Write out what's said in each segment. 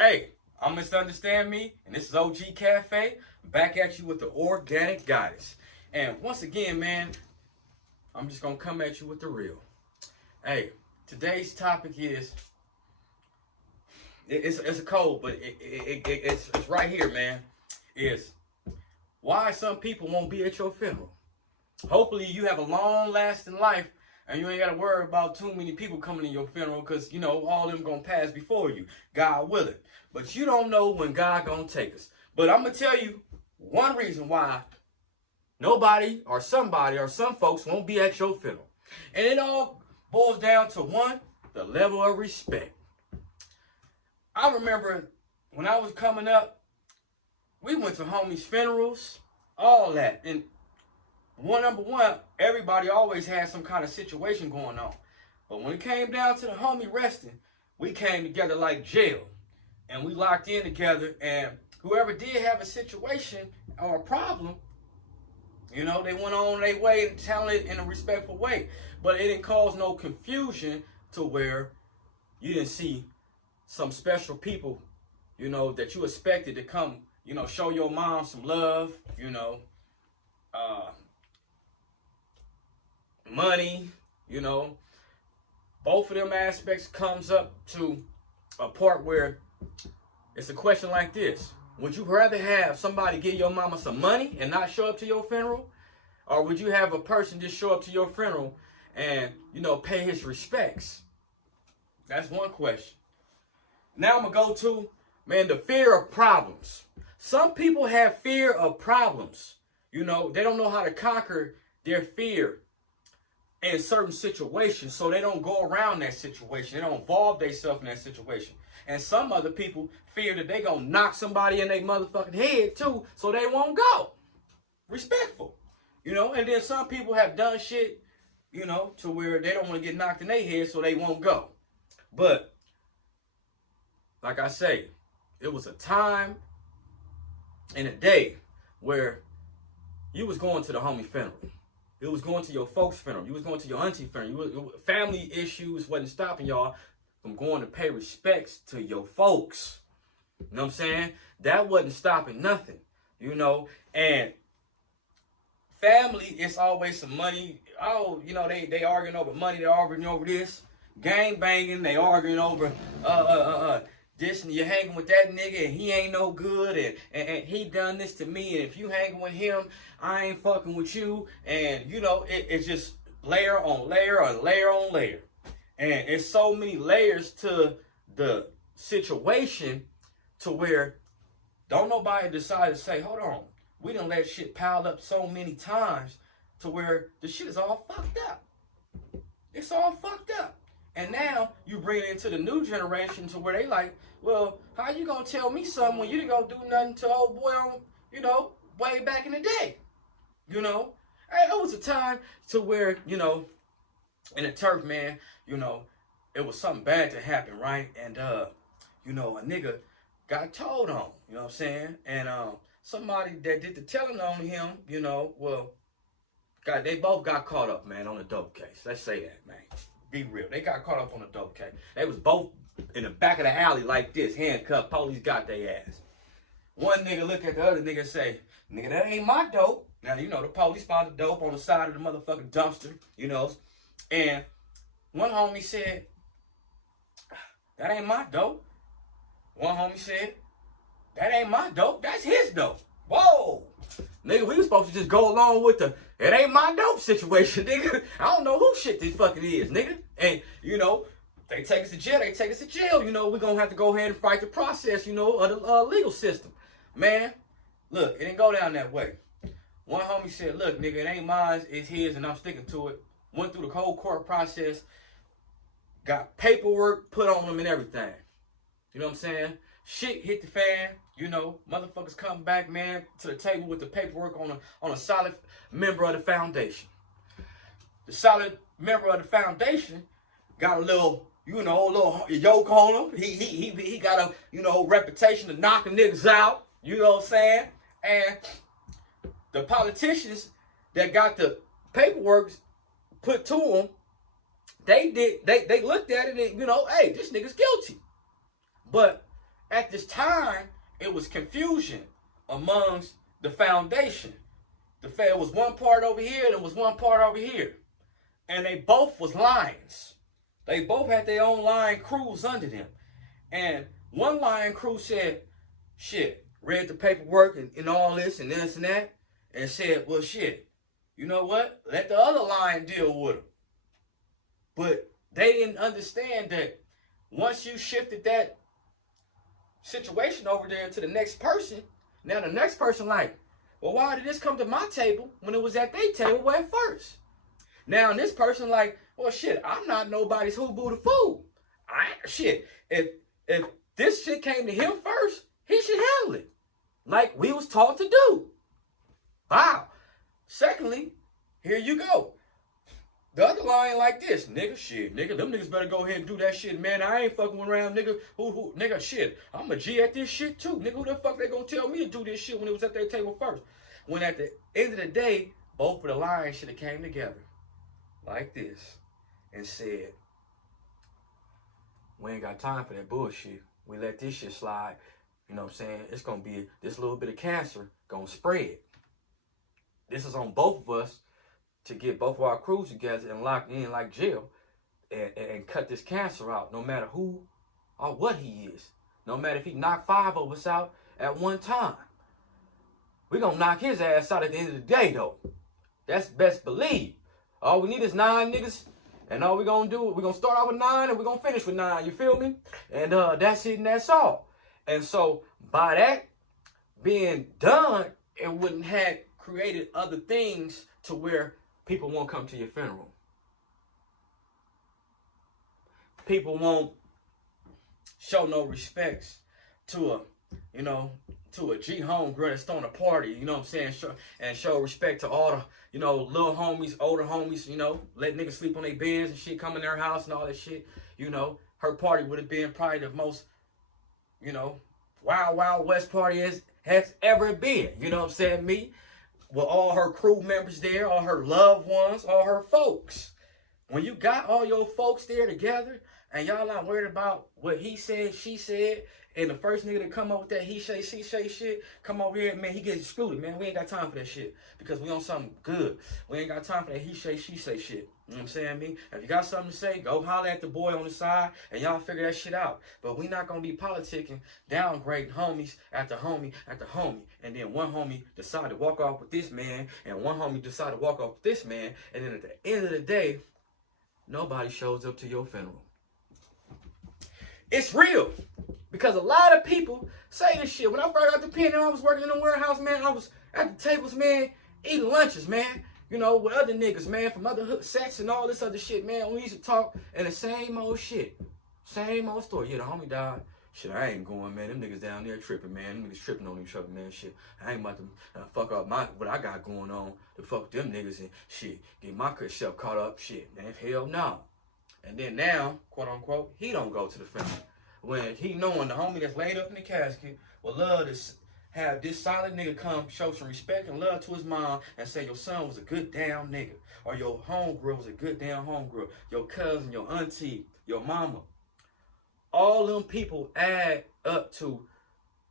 Hey, I'm Misunderstand Me, and this is OG Cafe, back at you with the Organic Goddess. And once again, man, I'm just gonna come at you with the real. Hey, today's topic is it's a cold, but it's right here, man. Is why some people won't be at your funeral. Hopefully, you have a long lasting life. And you ain't got to worry about too many people coming to your funeral because, you know, all of them going to pass before you, God willing. But you don't know when God going to take us. But I'm going to tell you one reason why nobody or somebody or some folks won't be at your funeral. And it all boils down to one, the level of respect. I remember when I was coming up, we went to homies' funerals, all that. And number one, everybody always had some kind of situation going on. But when it came down to the homie resting, we came together like jail. And we locked in together. And whoever did have a situation or a problem, you know, they went on their way and telling it in a respectful way. But it didn't cause no confusion to where you didn't see some special people, you know, that you expected to come, you know, show your mom some love, you know, money, you know. Both of them aspects comes up to a part where it's a question like this. Would you rather have somebody give your mama some money and not show up to your funeral? Or would you have a person just show up to your funeral and, you know, pay his respects? That's one question. Now I'm going to go to, man, the fear of problems. Some people have fear of problems. You know, they don't know how to conquer their fear in certain situations, so they don't go around that situation. They don't involve themselves in that situation. And some other people fear that they gonna knock somebody in their motherfucking head too, so they won't go. Respectful, you know. And then some people have done shit, you know, to where they don't want to get knocked in their head, so they won't go. But like I say, it was a time and a day where you was going to the homie funeral. You was going to your folks' funeral. You was going to your auntie funeral. Family issues wasn't stopping y'all from going to pay respects to your folks. You know what I'm saying? That wasn't stopping nothing, you know. And family, it's always some money. Oh, you know, they arguing over money. They're arguing over this. Gang banging. They arguing over this, and you're hanging with that nigga and he ain't no good, and he done this to me, and if you hanging with him, I ain't fucking with you. And you know, it's just layer on layer on layer on layer. And it's so many layers to the situation to where don't nobody decide to say, hold on, we done let shit pile up so many times to where the shit is all fucked up. It's all fucked up. And now you bring it into the new generation to where they like, well, how you gonna tell me something when you didn't gonna do nothing to old boy on, you know, way back in the day? You know, it was a time to where, you know, in the turf, man, you know, it was something bad to happen, right? And you know, a nigga got told on, you know what I'm saying? And somebody that did the telling on him, you know, well, God, they both got caught up, man, on a dope case. Let's say that, man. Be real. They got caught up on a dope case. They was both in the back of the alley like this, handcuffed. Police got their ass. One nigga look at the other nigga and say, nigga, that ain't my dope. Now, you know, the police found the dope on the side of the motherfucking dumpster, you know. And one homie said, that ain't my dope. One homie said, that ain't my dope. That's his dope. Whoa. Nigga, we was supposed to just go along with the it ain't my dope situation, nigga. I don't know who shit this fucking is, nigga. And, you know, they take us to jail, they take us to jail. You know, we're going to have to go ahead and fight the process, you know, of the legal system. Man, look, it didn't go down that way. One homie said, look, nigga, it ain't mine, it's his, and I'm sticking to it. Went through the whole court process, got paperwork put on them and everything. You know what I'm saying? Shit hit the fan. You know, motherfuckers come back, man, to the table with the paperwork on a solid member of the foundation. The solid member of the foundation got a little, you know, a little yoke on him. He got a, you know, reputation of knocking niggas out. You know what I'm saying? And the politicians that got the paperwork put to them, they looked at it and, you know, hey, this nigga's guilty. But at this time, it was confusion amongst the foundation. It was one part over here and it was one part over here. And they both was lions. They both had their own lion crews under them. And one lion crew said, shit, read the paperwork and all this and this and that, and said, well, shit, you know what? Let the other lion deal with them. But they didn't understand that once you shifted that situation over there to the next person, now the next person like, well, why did this come to my table when it was at their table at first? Now this person like, well, shit, I'm not nobody's who boo the fool. Shit, if this shit came to him first, he should handle it like we was taught to do. Wow. Secondly, here you go. The other line like this, nigga, shit, nigga, them niggas better go ahead and do that shit, man. I ain't fucking around, nigga. Nigga, shit, I'm a G at this shit too, nigga. Who the fuck they gonna tell me to do this shit when it was at their table first? When at the end of the day, both of the lines should have came together like this and said, we ain't got time for that bullshit. We let this shit slide. You know what I'm saying? It's gonna be this little bit of cancer gonna spread. This is on both of us to get both of our crews together and lock in like jail and cut this cancer out, no matter who or what he is. No matter if he knocked 5 of us out at one time. We're going to knock his ass out at the end of the day, though. That's best believe. All we need is 9 niggas, and all we're going to do, we're going to start out with 9 and we're going to finish with 9, you feel me? And that's it and that's all. And so by that being done, it wouldn't have created other things to where people won't come to your funeral. People won't show no respects to a, you know, to a G homegirl that's throwing a party, you know what I'm saying? And show respect to all the, you know, little homies, older homies, you know, let niggas sleep on their beds and shit, come in their house and all that shit. You know, her party would have been probably the most, you know, wild, wild west party has ever been. You know what I'm saying? Me, with all her crew members there, all her loved ones, all her folks. When you got all your folks there together and y'all not worried about what he said, she said, and the first nigga to come up with that he say, she say shit, come over here, man, he gets excluded, man. We ain't got time for that shit because we on something good. We ain't got time for that he say, she say shit. You know what I'm saying, me? If you got something to say, go holler at the boy on the side and y'all figure that shit out. But we not going to be politicking, downgrading homies after homie after homie. And then one homie decide to walk off with this man and one homie decide to walk off with this man. And then at the end of the day, nobody shows up to your funeral. It's real. Because a lot of people say this shit. When I first got the pen and I was working in the warehouse, man, I was at the tables, man, eating lunches, man. You know, with other niggas, man, from other hood sets and all this other shit, man. We used to talk and the same old shit. Same old story. Yeah, the homie died. Shit, I ain't going, man. Them niggas down there tripping, man. Them niggas tripping on each other, man. Shit, I ain't about to fuck up what I got going on to fuck them niggas and shit. Get my self caught up, shit, man. Hell no. And then now, quote unquote, he don't go to the funeral. When he knowing the homie that's laid up in the casket would love to have this solid nigga come show some respect and love to his mom and say your son was a good damn nigga. Or your homegirl was a good damn homegirl. Your cousin, your auntie, your mama. All them people add up to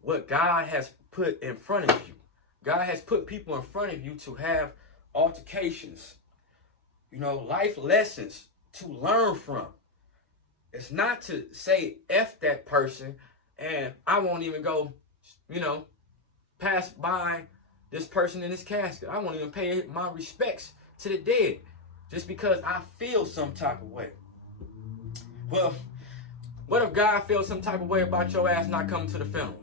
what God has put in front of you. God has put people in front of you to have altercations. You know, life lessons to learn from. It's not to say F that person and I won't even go, you know, pass by this person in this casket. I won't even pay my respects to the dead just because I feel some type of way. Well, what if God feels some type of way about your ass not coming to the funeral?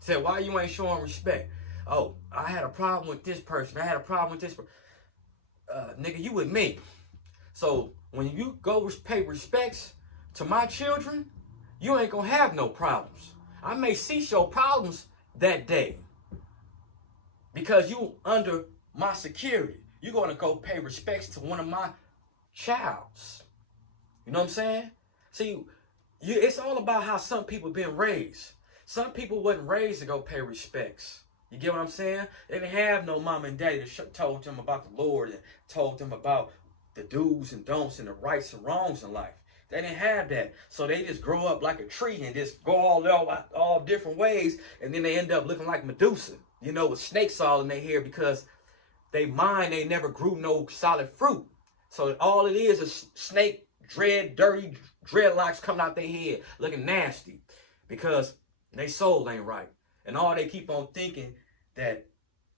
Said, why you ain't showing respect? Oh, I had a problem with this person. I had a problem with this person. Nigga, you with me. So when you go pay respects to my children, you ain't gonna have no problems. I may cease your problems that day because you under my security. You're gonna go pay respects to one of my childs. You know what I'm saying? See, it's all about how some people been raised. Some people wasn't raised to go pay respects. You get what I'm saying? They didn't have no mom and daddy that told them about the Lord and told them about the do's and don'ts and the rights and wrongs in life. They didn't have that. So they just grow up like a tree and just go all different ways. And then they end up looking like Medusa, you know, with snakes all in their hair because they never grew no solid fruit. So all it is snake dirty dreadlocks coming out their head looking nasty because their soul ain't right. And all they keep on thinking that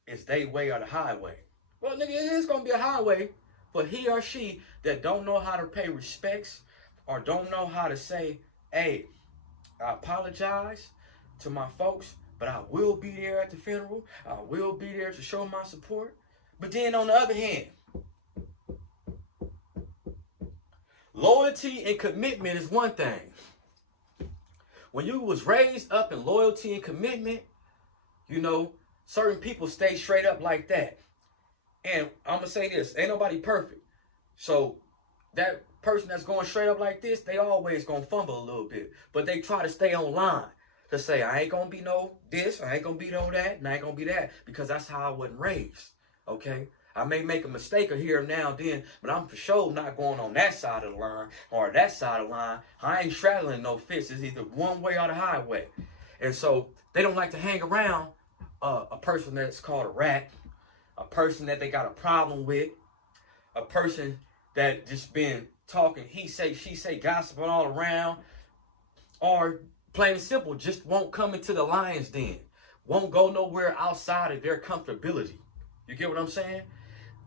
it's their way or the highway. Well, nigga, it is going to be a highway for he or she that don't know how to pay respects or don't know how to say, hey, I apologize to my folks, but I will be there at the funeral. I will be there to show my support. But then on the other hand, loyalty and commitment is one thing. When you was raised up in loyalty and commitment, you know, certain people stay straight up like that. And I'm going to say this, ain't nobody perfect. So that person that's going straight up like this, they always going to fumble a little bit. But they try to stay on line to say, I ain't going to be no this, I ain't going to be no that, and I ain't going to be that. Because that's how I wasn't raised, okay? I may make a mistake here and now and then, but I'm for sure not going on that side of the line or that side of the line. I ain't straddling no fence. It's either one way or the highway. And so they don't like to hang around a person that's called a rat, a person that they got a problem with, a person that just been talking, he say, she say, gossiping all around, or plain and simple, just won't come into the lion's den, won't go nowhere outside of their comfortability. You get what I'm saying?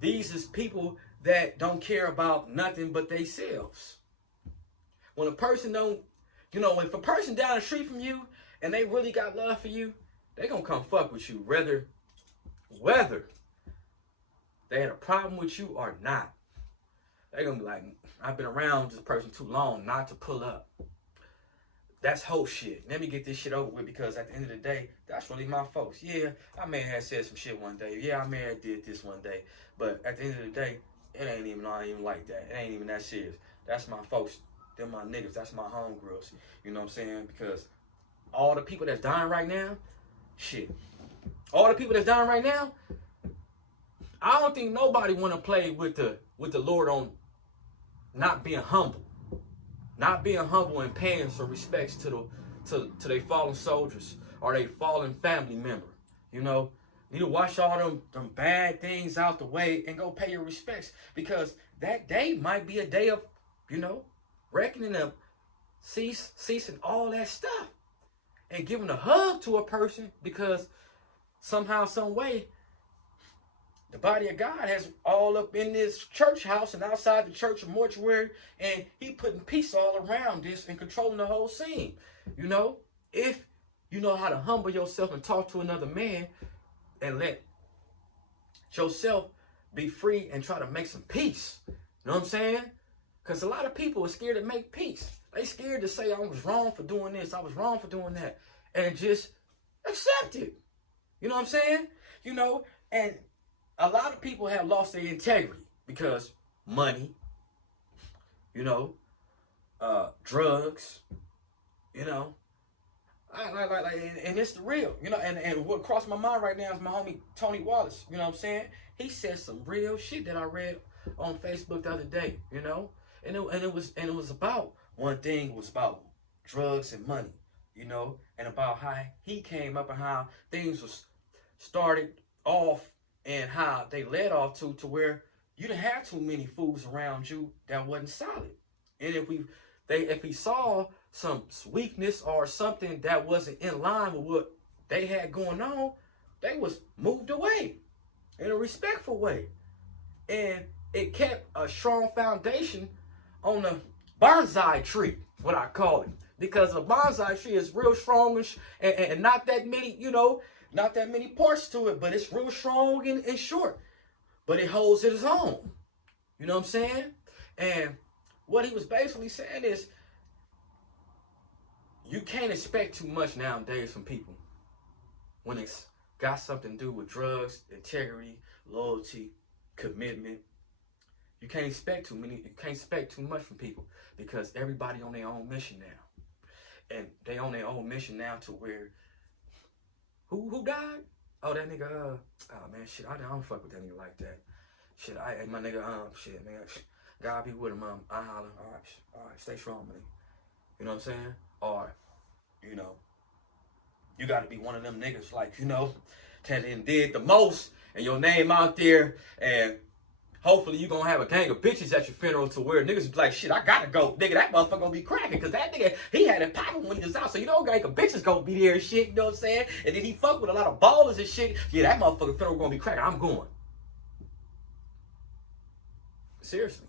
These is people that don't care about nothing but themselves. When a person don't, you know, if a person down the street from you and they really got love for you, they gonna come fuck with you, whether they had a problem with you or not. They gonna be like, I've been around this person too long not to pull up. That's whole shit. Let me get this shit over with because at the end of the day, that's really my folks. Yeah, I may have said some shit one day. Yeah, I may have did this one day. But at the end of the day, it ain't even like that. It ain't even that serious. That's my folks. They're my niggas. That's my homegirls. You know what I'm saying? Because all the people that's dying right now, shit. All the people that's dying right now, I don't think nobody want to play with the Lord on not being humble. Not being humble and paying some respects to their fallen soldiers or their fallen family member. You know, you need to wash all them bad things out the way and go pay your respects because that day might be a day of, you know, reckoning of ceasing all that stuff and giving a hug to a person because somehow, some way, the body of God has all up in this church house and outside the church, a mortuary, and he putting peace all around this and controlling the whole scene. You know, if you know how to humble yourself and talk to another man and let yourself be free and try to make some peace. You know what I'm saying? Because a lot of people are scared to make peace. They scared to say, I was wrong for doing this, I was wrong for doing that, and just accept it. You know what I'm saying? You know, and a lot of people have lost their integrity because money, you know, drugs, you know, and it's the real, you know, and what crossed my mind right now is my homie Tony Wallace, you know what I'm saying? He said some real shit that I read on Facebook the other day, you know, and it was about one thing, it was about drugs and money, you know, and about how he came up and how things was started off and how they led off to where you didn't have too many fools around you that wasn't solid. And if he saw some weakness or something that wasn't in line with what they had going on, they was moved away in a respectful way. And it kept a strong foundation on the bonsai tree, what I call it. Because a bonsai tree is real strong and not that many, you know, not that many parts to it, but it's real strong and short. But it holds its own. You know what I'm saying? And what he was basically saying is, you can't expect too much nowadays from people when it's got something to do with drugs, integrity, loyalty, commitment. You can't expect too much from people because everybody on their own mission now. And they on their own mission now to where who died? Oh, that nigga, oh man, shit, I don't fuck with that nigga like that. Shit, my nigga, shit, man, God be with him, Mom. I holler. All right, stay strong, man. You know what I'm saying? Or, you know, you got to be one of them niggas, like, you know, that did the most, and your name out there, and hopefully you gonna have a gang of bitches at your funeral to where niggas be like, shit, I gotta go. Nigga, that motherfucker gonna be cracking, because that nigga, he had it popping when he was out. So you know, gang of bitches gonna be there and shit, you know what I'm saying? And then he fuck with a lot of ballers and shit. Yeah, that motherfucker funeral gonna be cracking. I'm going. Seriously.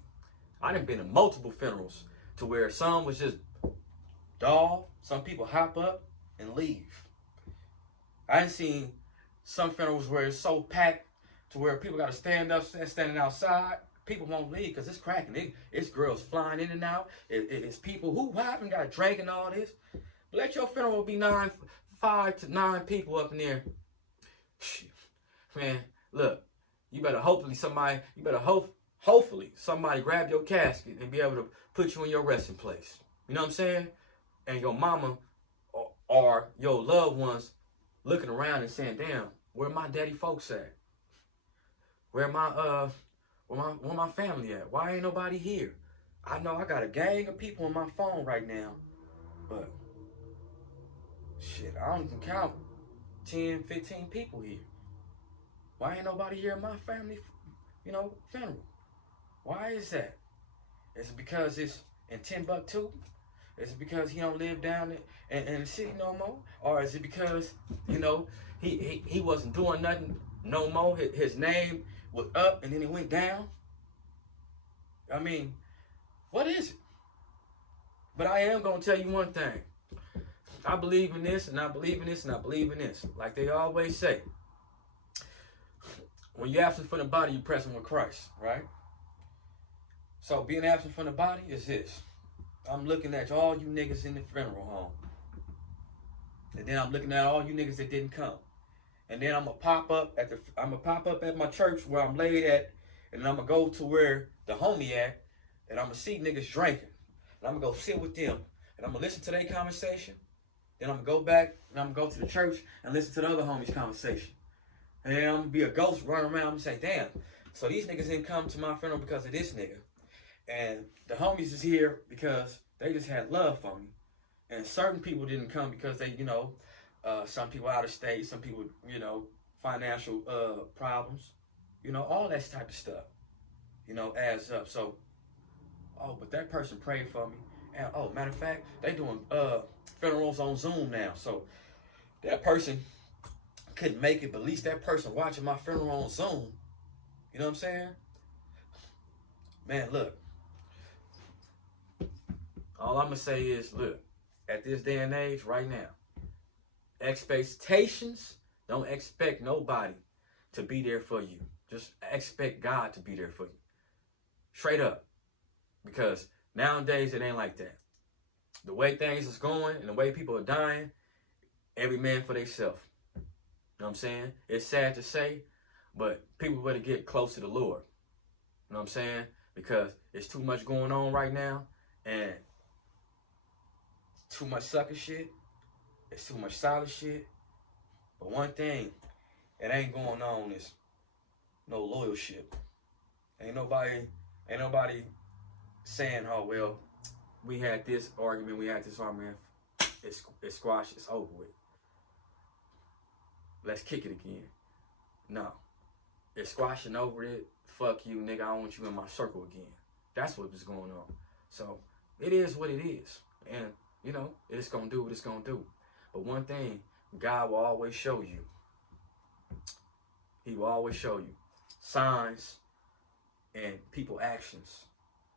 I done been to multiple funerals to where some was just dog, some people hop up and leave. I done seen some funerals where it's so packed to where people got to stand up, standing outside. People won't leave because it's cracking. It's girls flying in and out. It's people who haven't got a drink and all this. But let your funeral be 5 to 9 people up in there. Man, look, you better hopefully somebody grab your casket and be able to put you in your resting place. You know what I'm saying? And your mama or your loved ones looking around and saying, damn, where my daddy folks at? Where my family at? Why ain't nobody here? I know I got a gang of people on my phone right now, but shit, I don't even count 10, 15 people here. Why ain't nobody here at my family, funeral? Why is that? Is it because it's in Timbuktu? Is it because he don't live down in the city no more? Or is it because, he wasn't doing nothing no more? His name was up and then it went down? I mean, what is it? But I am going to tell you one thing. I believe in this, and I believe in this, and I believe in this. Like they always say, when you're absent from the body, you're present with Christ, right? So being absent from the body is this. I'm looking at all you niggas in the funeral home. And then I'm looking at all you niggas that didn't come. And then I'm gonna pop up at my church where I'm laid at, and then I'm gonna go to where the homie at, and I'm gonna see niggas drinking. And I'm gonna go sit with them. And I'm gonna listen to their conversation. Then I'm gonna go back and I'm gonna go to the church and listen to the other homies' conversation. And then I'm gonna be a ghost running around and say, damn, so these niggas didn't come to my funeral because of this nigga. And the homies is here because they just had love for me. And certain people didn't come because they, some people out of state, some people, financial problems, all that type of stuff, adds up. So, but that person prayed for me. And, matter of fact, they doing funerals on Zoom now. So that person couldn't make it, but at least that person watching my funeral on Zoom, you know what I'm saying? Man, look. All I'm going to say is, look, at this day and age, right now, expectations, don't expect nobody to be there for you. Just expect God to be there for you. Straight up. Because nowadays, it ain't like that. The way things is going and the way people are dying, every man for themselves. You know what I'm saying? It's sad to say, but people better get close to the Lord. You know what I'm saying? Because it's too much going on right now, and too much sucker shit. It's too much solid shit. But one thing it ain't going on is no loyalship. Ain't nobody saying, oh, well, we had this argument, it's squashed, it's over with. Let's kick it again. No. It's squashing over it. Fuck you, nigga. I don't want you in my circle again. That's what was going on. So, it is what it is. And, it's going to do what it's going to do. But one thing, God will always show you. He will always show you. Signs and people actions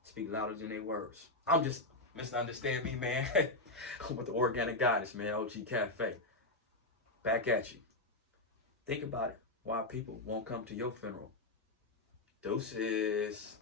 speak louder than their words. I'm just, misunderstand me, man. With the Organic Goddess, man. OG Cafe. Back at you. Think about it. Why people won't come to your funeral. Deuces.